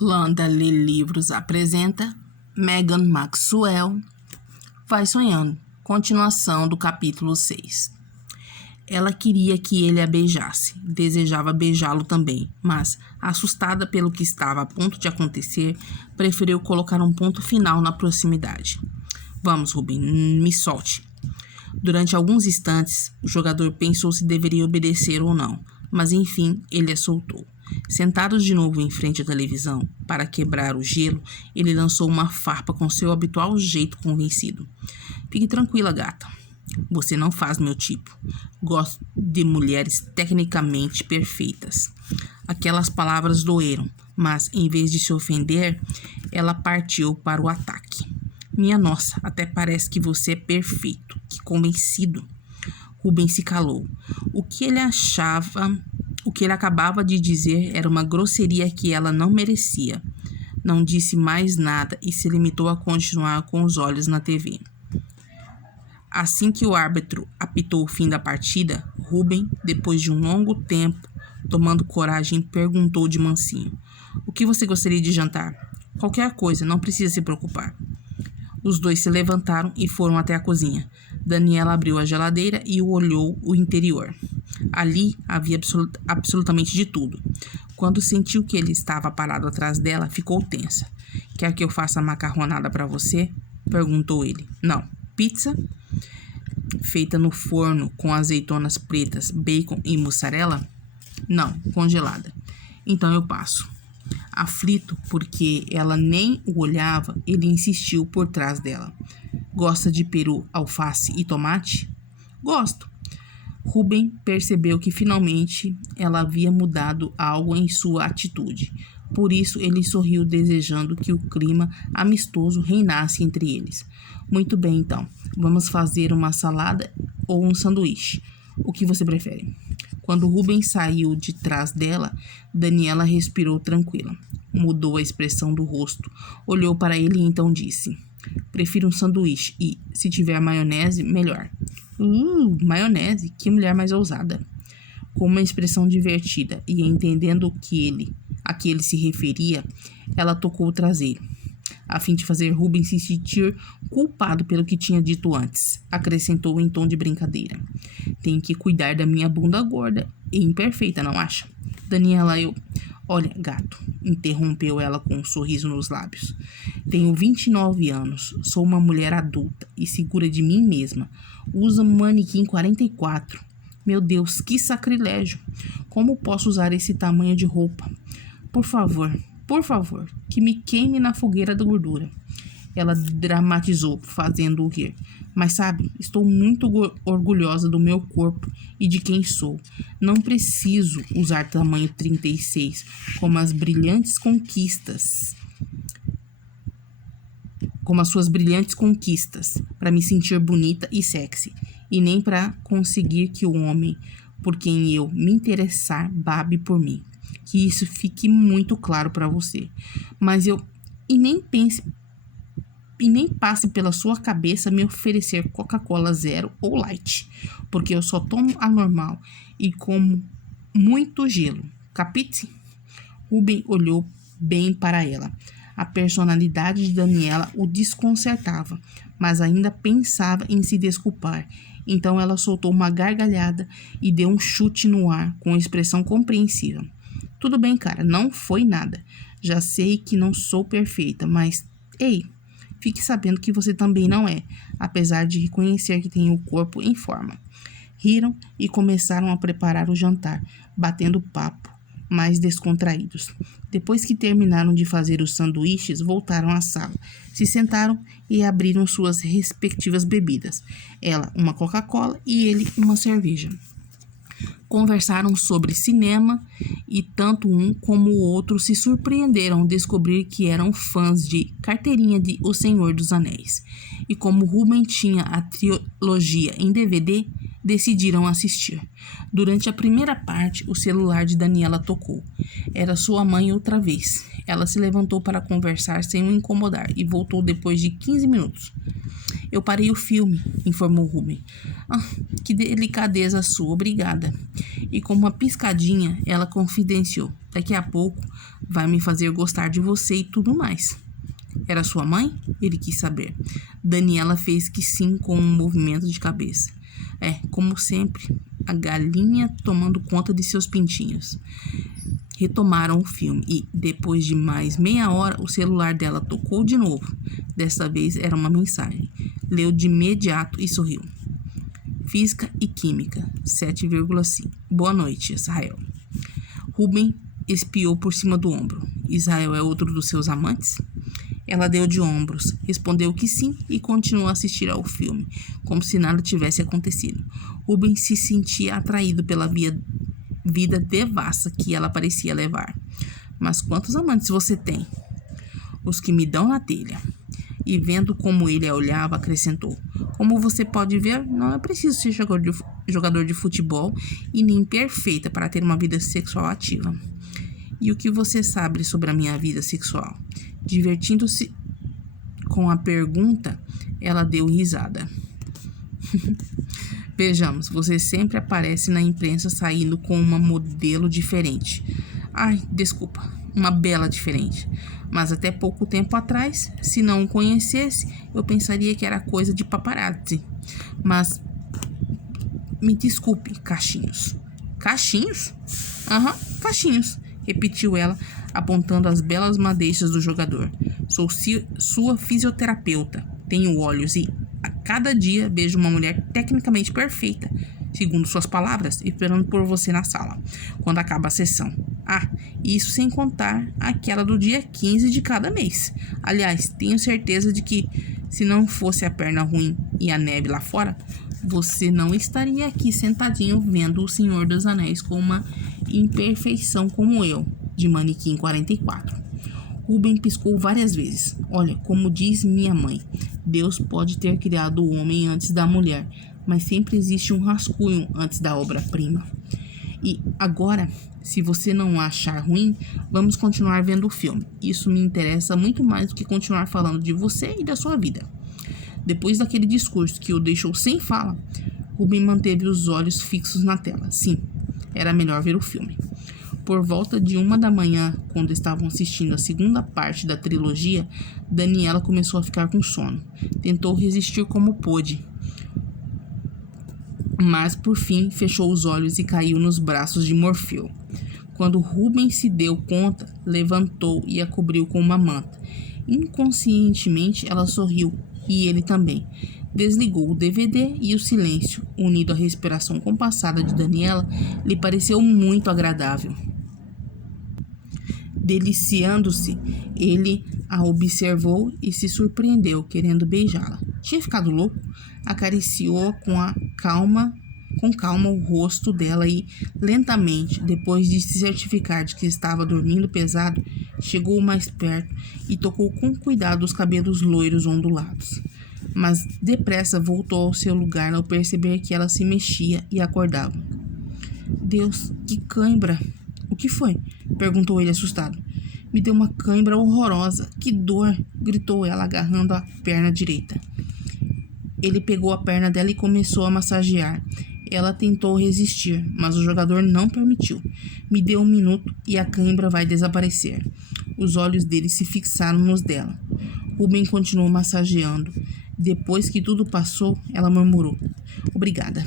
Landa Lê Livros apresenta Megan Maxwell Vai Sonhando, continuação do capítulo 6. Ela queria que ele a beijasse, desejava beijá-lo também, mas, assustada pelo que estava a ponto de acontecer, preferiu colocar um ponto final na proximidade. Vamos, Ruben, me solte. Durante alguns instantes, o jogador pensou se deveria obedecer ou não, mas enfim, ele a soltou. Sentados de novo em frente à televisão, para quebrar o gelo, ele lançou uma farpa com seu habitual jeito convencido. Fique tranquila, gata. Você não faz meu tipo. Gosto de mulheres tecnicamente perfeitas. Aquelas palavras doeram, mas em vez de se ofender, ela partiu para o ataque. Minha nossa, até parece que você é perfeito. Que convencido. Ruben se calou. O que ele acabava de dizer era uma grosseria que ela não merecia. Não disse mais nada e se limitou a continuar com os olhos na TV. Assim que o árbitro apitou o fim da partida, Ruben, depois de um longo tempo, tomando coragem, perguntou de mansinho: "O que você gostaria de jantar?" "Qualquer coisa, não precisa se preocupar." Os dois se levantaram e foram até a cozinha. Daniela abriu a geladeira e olhou o interior. Ali havia absolutamente de tudo. Quando sentiu que ele estava parado atrás dela, ficou tensa. "Quer que eu faça macarronada para você?" perguntou ele. "Não." "Pizza?" "Feita no forno com azeitonas pretas, bacon e mussarela?" "Não, congelada." "Então eu passo." Aflito porque ela nem o olhava, ele insistiu por trás dela. "Gosta de peru, alface e tomate?" "Gosto." Ruben percebeu que finalmente ela havia mudado algo em sua atitude. Por isso ele sorriu, desejando que o clima amistoso reinasse entre eles. "Muito bem, então. Vamos fazer uma salada ou um sanduíche. O que você prefere?" Quando Ruben saiu de trás dela, Daniela respirou tranquila. Mudou a expressão do rosto, olhou para ele e então disse: "Prefiro um sanduíche e, se tiver maionese, melhor." Maionese? Que mulher mais ousada." Com uma expressão divertida e entendendo a que ele se referia, ela tocou o traseiro, a fim de fazer Ruben se sentir culpado pelo que tinha dito antes. Acrescentou em tom de brincadeira: "Tenho que cuidar da minha bunda gorda e imperfeita, não acha?" Daniela, "Olha, gato", interrompeu ela com um sorriso nos lábios. "Tenho 29 anos, sou uma mulher adulta e segura de mim mesma. Uso um manequim 44. Meu Deus, que sacrilégio! Como posso usar esse tamanho de roupa? Por favor, que me queime na fogueira da gordura." Ela dramatizou, fazendo-o rir. "Mas sabe, estou muito orgulhosa do meu corpo e de quem sou. Não preciso usar tamanho 36, como as suas brilhantes conquistas, para me sentir bonita e sexy, e nem para conseguir que o homem por quem eu me interessar babe por mim. Que isso fique muito claro para você. Mas nem passe pela sua cabeça me oferecer Coca-Cola Zero ou Light, porque eu só tomo a normal e como muito gelo. Capite?" Ruben olhou bem para ela. A personalidade de Daniela o desconcertava, mas ainda pensava em se desculpar. Então ela soltou uma gargalhada e deu um chute no ar com expressão compreensiva. "Tudo bem, cara, não foi nada. Já sei que não sou perfeita, mas... Ei, fique sabendo que você também não é, apesar de reconhecer que tem o corpo em forma." Riram e começaram a preparar o jantar, batendo papo, mais descontraídos. Depois que terminaram de fazer os sanduíches, voltaram à sala, se sentaram e abriram suas respectivas bebidas. Ela uma Coca-Cola e ele uma cerveja. Conversaram sobre cinema e tanto um como o outro se surpreenderam ao descobrir que eram fãs de carteirinha de O Senhor dos Anéis. E como Ruben tinha a trilogia em DVD, decidiram assistir. Durante a primeira parte, o celular de Daniela tocou. Era sua mãe outra vez. Ela se levantou para conversar sem o incomodar e voltou depois de 15 minutos. Eu parei o filme, informou Ruben. Ah, que delicadeza sua, obrigada. E com uma piscadinha, ela confidenciou. Daqui a pouco vai me fazer gostar de você e tudo mais. Era sua mãe? Ele quis saber. Daniela fez que sim com um movimento de cabeça. Como sempre, a galinha tomando conta de seus pintinhos. Retomaram o filme e, depois de mais meia hora, o celular dela tocou de novo. Desta vez era uma mensagem. Leu de imediato e sorriu. Física e Química, 7,5. Boa noite, Israel. Ruben espiou por cima do ombro. Israel é outro dos seus amantes? Ela deu de ombros, respondeu que sim e continuou a assistir ao filme, como se nada tivesse acontecido. Ruben se sentia atraído pela vida devassa que ela parecia levar. Mas quantos amantes você tem? Os que me dão na telha. E vendo como ele a olhava, acrescentou: como você pode ver, não é preciso ser jogador de futebol e nem perfeita para ter uma vida sexual ativa. E o que você sabe sobre a minha vida sexual? Divertindo-se com a pergunta, ela deu risada. Vejamos, você sempre aparece na imprensa saindo com uma modelo diferente. Ai, desculpa, uma bela diferente. Mas até pouco tempo atrás, se não o conhecesse, eu pensaria que era coisa de paparazzi. Mas, me desculpe, cachinhos. Cachinhos? Aham, cachinhos, repetiu ela, apontando as belas madeixas do jogador. Sou sua fisioterapeuta. Tenho olhos e, a cada dia, vejo uma mulher tecnicamente perfeita, segundo suas palavras, esperando por você na sala, quando acaba a sessão. Ah, isso sem contar aquela do dia 15 de cada mês. Aliás, tenho certeza de que, se não fosse a perna ruim e a neve lá fora, você não estaria aqui sentadinho vendo O Senhor dos Anéis com uma imperfeição como eu, de manequim 44. Ruben piscou várias vezes. Olha, como diz minha mãe, Deus pode ter criado o homem antes da mulher, mas sempre existe um rascunho antes da obra-prima. E agora, se você não achar ruim, vamos continuar vendo o filme. Isso me interessa muito mais do que continuar falando de você e da sua vida. Depois daquele discurso que o deixou sem fala, Ruben manteve os olhos fixos na tela. Sim, era melhor ver o filme. Por volta de 1 da manhã, quando estavam assistindo a segunda parte da trilogia, Daniela começou a ficar com sono. Tentou resistir como pôde, mas por fim fechou os olhos e caiu nos braços de Morfeu. Quando Ruben se deu conta, levantou e a cobriu com uma manta. Inconscientemente ela sorriu, e ele também. Desligou o DVD e o silêncio, unido à respiração compassada de Daniela, lhe pareceu muito agradável. Deliciando-se, ele a observou e se surpreendeu, querendo beijá-la. Tinha ficado louco? Acariciou com calma o rosto dela e, lentamente, depois de se certificar de que estava dormindo pesado, chegou mais perto e tocou com cuidado os cabelos loiros ondulados. Mas depressa voltou ao seu lugar ao perceber que ela se mexia e acordava. Deus, que cãibra! O que foi? Perguntou ele assustado. Me deu uma cãibra horrorosa. Que dor! Gritou ela, agarrando a perna direita. Ele pegou a perna dela e começou a massagear. Ela tentou resistir, mas o jogador não permitiu. Me dê 1 minuto e a cãibra vai desaparecer. Os olhos dele se fixaram nos dela. Ruben continuou massageando. Depois que tudo passou, ela murmurou: obrigada.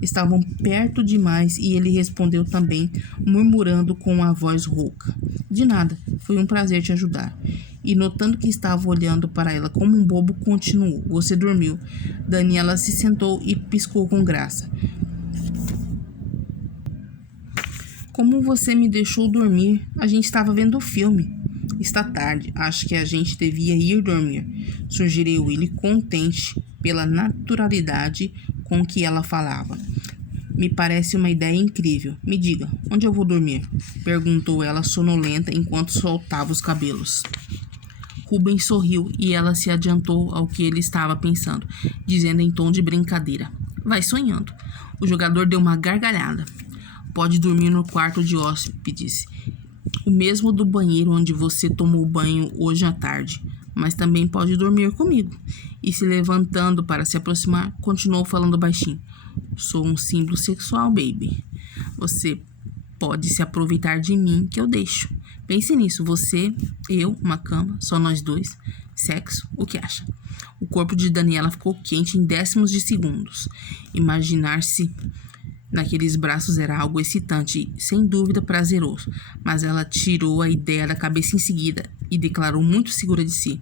Estavam perto demais e ele respondeu também, murmurando com a voz rouca: de nada, foi um prazer te ajudar. E notando que estava olhando para ela como um bobo, continuou: você dormiu. Daniela se sentou e piscou com graça. Como você me deixou dormir? A gente estava vendo o filme. Está tarde, acho que a gente devia ir dormir, sugeriu ele, contente pela naturalidade com que ela falava. Me parece uma ideia incrível. Me diga, onde eu vou dormir? Perguntou ela sonolenta enquanto soltava os cabelos. Ruben sorriu e ela se adiantou ao que ele estava pensando, dizendo em tom de brincadeira: vai sonhando. O jogador deu uma gargalhada. Pode dormir no quarto de hóspedes, o mesmo do banheiro onde você tomou banho hoje à tarde. mas também pode dormir comigo. E se levantando para se aproximar, continuou falando baixinho. Sou um símbolo sexual, baby. Você pode se aproveitar de mim que eu deixo. Pense nisso, você, eu, uma cama, só nós dois. Sexo, o que acha? O corpo de Daniela ficou quente em décimos de segundos. Imaginar-se naqueles braços era algo excitante e, sem dúvida, prazeroso. Mas ela tirou a ideia da cabeça em seguida e declarou muito segura de si.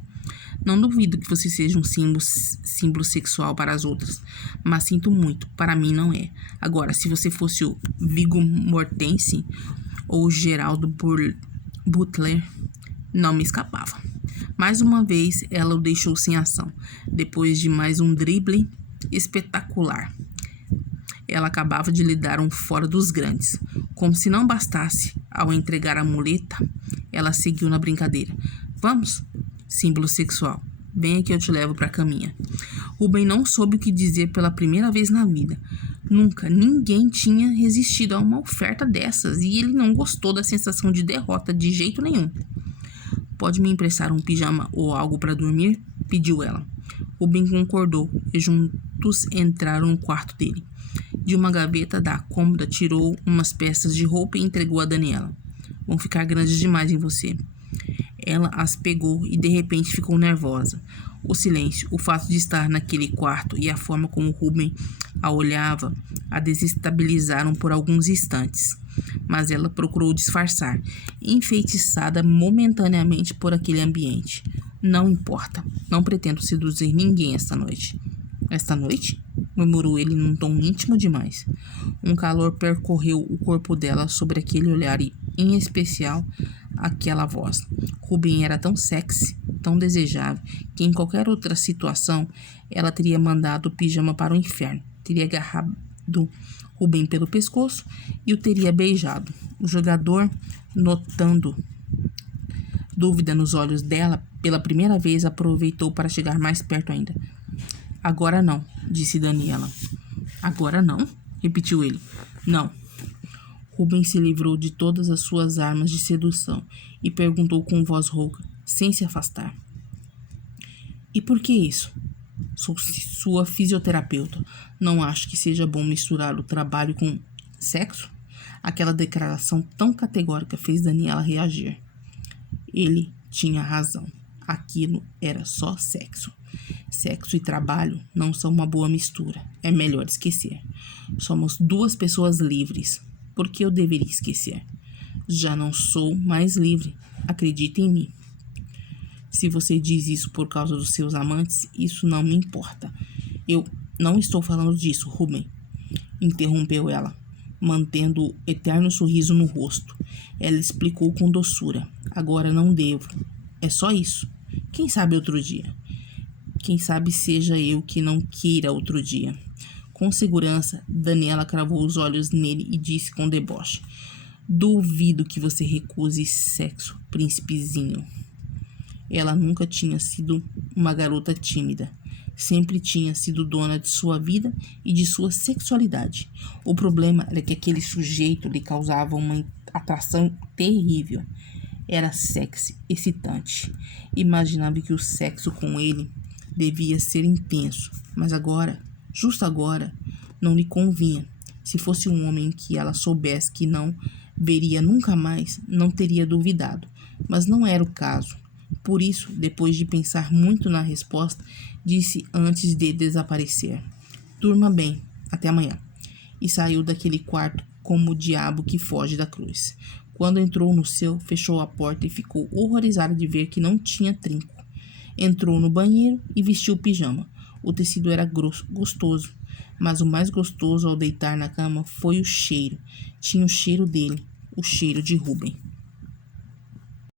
Não duvido que você seja um símbolo sexual para as outras, mas sinto muito, para mim não é. Agora, se você fosse o Viggo Mortensen ou o Geraldo Butler, não me escapava. Mais uma vez, ela o deixou sem ação, depois de mais um drible espetacular. Ela acabava de lhe dar um fora dos grandes. Como se não bastasse, ao entregar a muleta, ela seguiu na brincadeira. Vamos, símbolo sexual. Venha que eu te levo para a caminha. Rubem não soube o que dizer pela primeira vez na vida. Nunca ninguém tinha resistido a uma oferta dessas e ele não gostou da sensação de derrota de jeito nenhum. Pode me emprestar um pijama ou algo para dormir? Pediu ela. Rubem concordou e juntos entraram no quarto dele. De uma gaveta da cômoda tirou umas peças de roupa e entregou a Daniela. Vão ficar grandes demais em você. Ela as pegou e de repente ficou nervosa. O silêncio, o fato de estar naquele quarto e a forma como Rubem a olhava a desestabilizaram por alguns instantes. Mas ela procurou disfarçar, enfeitiçada momentaneamente por aquele ambiente. Não importa, não pretendo seduzir ninguém esta noite. Esta noite? Murmurou ele num tom íntimo demais. Um calor percorreu o corpo dela sobre aquele olhar e, em especial, aquela voz. Rubem era tão sexy, tão desejável, que em qualquer outra situação ela teria mandado o pijama para o inferno, teria agarrado Rubem pelo pescoço e o teria beijado. O jogador, notando dúvida nos olhos dela, pela primeira vez aproveitou para chegar mais perto ainda. Agora não, disse Daniela. Agora não? Repetiu ele. Não. Rubem se livrou de todas as suas armas de sedução e perguntou com voz rouca, sem se afastar. E por que isso? Sou sua fisioterapeuta. Não acho que seja bom misturar o trabalho com sexo? Aquela declaração tão categórica fez Daniela reagir. Ele tinha razão. Aquilo era só sexo. Sexo e trabalho não são uma boa mistura. É melhor esquecer. Somos duas pessoas livres. Por que eu deveria esquecer? Já não sou mais livre. Acredite em mim. Se você diz isso por causa dos seus amantes, isso não me importa. Eu não estou falando disso, Rubem. Interrompeu ela, mantendo o eterno sorriso no rosto. Ela explicou com doçura. Agora não devo. É só isso. Quem sabe outro dia? Quem sabe seja eu que não queira outro dia. Com segurança, Daniela cravou os olhos nele e disse com deboche. Duvido que você recuse sexo, príncipezinho. Ela nunca tinha sido uma garota tímida. Sempre tinha sido dona de sua vida e de sua sexualidade. O problema era que aquele sujeito lhe causava uma atração terrível. Era sexy, excitante. Imaginava que o sexo com ele devia ser intenso, mas agora, justo agora, não lhe convinha. Se fosse um homem que ela soubesse que não veria nunca mais, não teria duvidado, mas não era o caso. Por isso, depois de pensar muito na resposta, disse antes de desaparecer: Durma bem, até amanhã. E saiu daquele quarto como o diabo que foge da cruz. Quando entrou no seu, fechou a porta e ficou horrorizada de ver que não tinha trinco. Entrou no banheiro e vestiu o pijama. O tecido era gostoso, mas o mais gostoso ao deitar na cama foi o cheiro. Tinha o cheiro dele, o cheiro de Rubem.